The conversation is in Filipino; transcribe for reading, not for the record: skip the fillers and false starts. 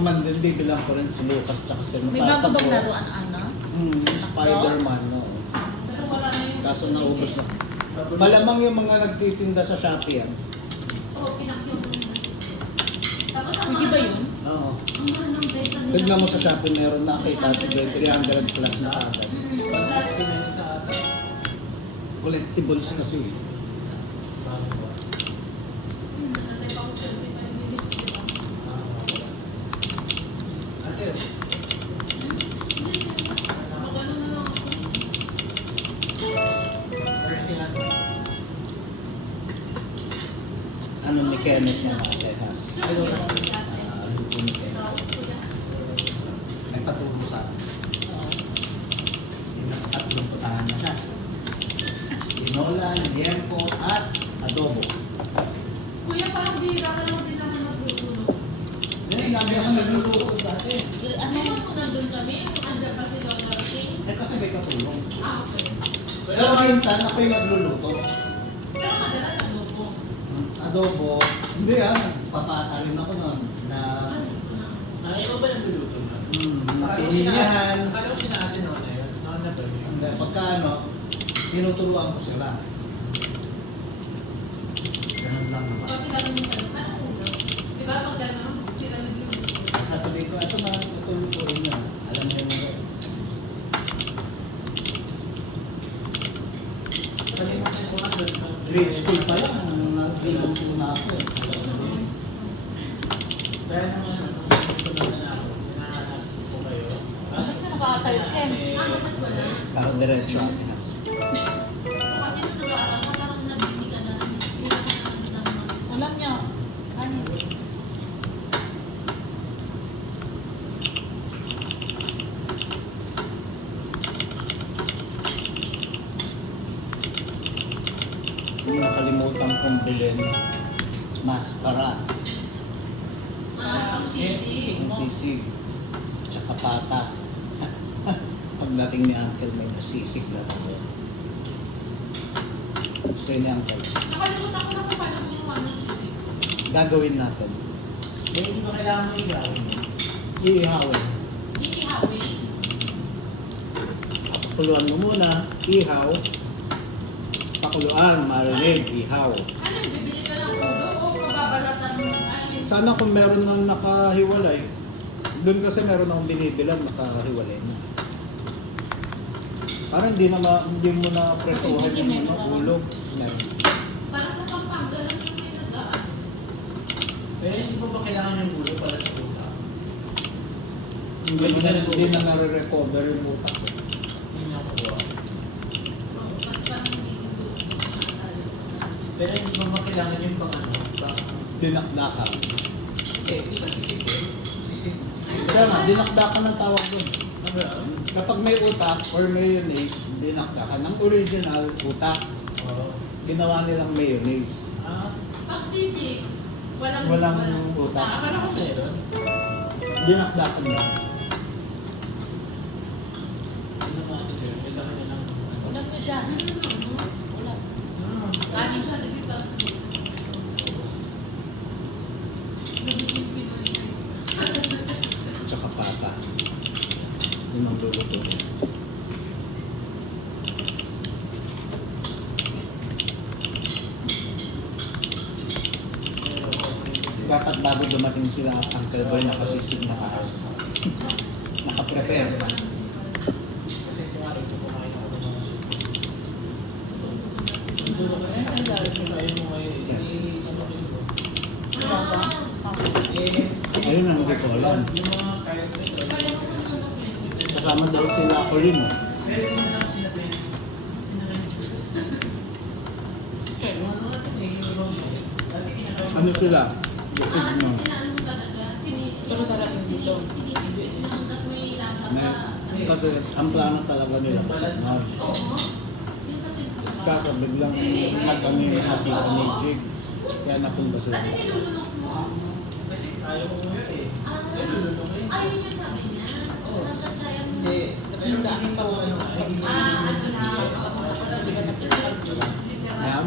man din, bibilang ko rin si Lucas tsaka si May bago bang laruan, Ana? Spider-Man, no? Pero wala na yung... Kaso naubos na. Malamang yung mga nagtitinda sa Shopee yan. Oo, pinakyong. Tapos ang Pwede ba yun? Oo. Ang mahal ng benta nila. Tignan mo sa Shopee, meron nakita si 300 plus na agad. Collectibles kasi. Natatay pa ko 35 minutes, di ba? Mag-ano na lang ako. Ano ni Kenneth na Texas? Sure, yun. Ito. Nagpatulong sa akin. Yung tatlong putahan na siya. Tinola, liempo, at adobo. Kuya, parang bihira ka lang din naman magluluto. Hindi, kami ako nagluluto dati. Ano naman kung nandun kami, andyan pa si Dr. King? Eh kasi may katulong. Ah, okay. Pero minsan ako yung nagluluto. Pero madalas adobo. Adobo, hindi papata rin ako nun na Ikaw ba nagluluto na? mapinyahan. Akala ko sinaati noon na yun. Noon na to yun. Hindi, pagka tinuturuan ko sila. Ganun lang naman. Kasi lalo mo tanong, anong ulo? Di ba pag gano'n, sila nagluluto? Sasabihin ko, ito na, tutulutuin na. Alam mo yung Kalimutan ko nga doon. grade school pa lang, nagluluto na ako. Kaya naman, gusto na ako. Hinahanap ko kayo. Bakit ka nakakatayo, Ken? Ah, bakit wala? Para diretso ate has. Kasi nung nag-aaral ka, parang nabisi ka na. Hindi ka na naman. Ulam niya. Kanin. Yung nakalimutan kong bilhin, maskara, Ang sisi. ang sisig, tsaka pata. Pagdating ni Uncle, may nasisig na ako. Gusto yun ni Uncle. Nakalimutan ko na kung paano gumawa ng sisi. Gagawin natin. Eh, hindi ba kailangan mo igawin? Iihawin. Iihawin. Pakuluan mo muna, ihaw. Pakuluan, marinig, ihaw. Ano, bibili ka ng ulo o mababalatan mo? Ay, Sana kung meron nang nakahiwalay, doon kasi meron akong binibilang nakahiwalay na. Parang hindi mo na presuhan yung mga ulog. Meron. parang sa Pampanga lang yung may nagaan. Eh, hindi mo ba kailangan yung gulo para sa utak? Hindi na nare-recover yung utak ko. Hindi niya kuha. Oo, kasi parang hindi ko doon. Pero hindi mo ba kailangan yung pang ano? Pang... Dinakdakan. Eh, di ba sisig eh? Sisig. Kaya nga, dinakdakan ang tawag doon. Ano ba? Kapag may utak or mayonnaise, dinakdakan. Ang original, utak. Oo. Ginawa nilang mayonnaise. Ah, Pag sisi, walang utak. akala ko meron. Dinakdakan lang. Ano ba ito yun? Kailangan niya lang. Ulam niya dyan. Ulam. Ah. Kanin siya, di ba? Nagiging Pinoy guys. Tsaka pata. Yun ang luluto. Dapat bago dumating sila at Uncle Boy nakasisig na kaas. Nakaprepare. Kasi ito nga, ito kumain ako ng mga soup. So, kasi ang dami ko tayo mo ngayon. Ano rin ko? Eh, Ayun ang hindi ko alam. Yung mga kaya ko ito. Kaya ko kung tulog eh. Kasama daw sila Colin. Pero hindi na lang sila pwede. Yung ano natin eh, yung Roche. Dati kinakain. Ano sila? Kasi tinaan mo talaga. Pero talaga dito. Sinisip na hanggat may lasa pa. Kasi ang plano talaga nila. Oo. Yung sa tinapos. Kaso biglang nag-ano yung nakita ni Jig. Kaya napunta sila. Kasi nilulunok mo. Kasi ayaw ko nga eh. Ah, Kaya lulunok ko yun. ayun yung sabi niya. Oo. Hanggat kaya mo. Hindi. Pero hindi ko ano. Ah, ano lang. Literal. Ma'am,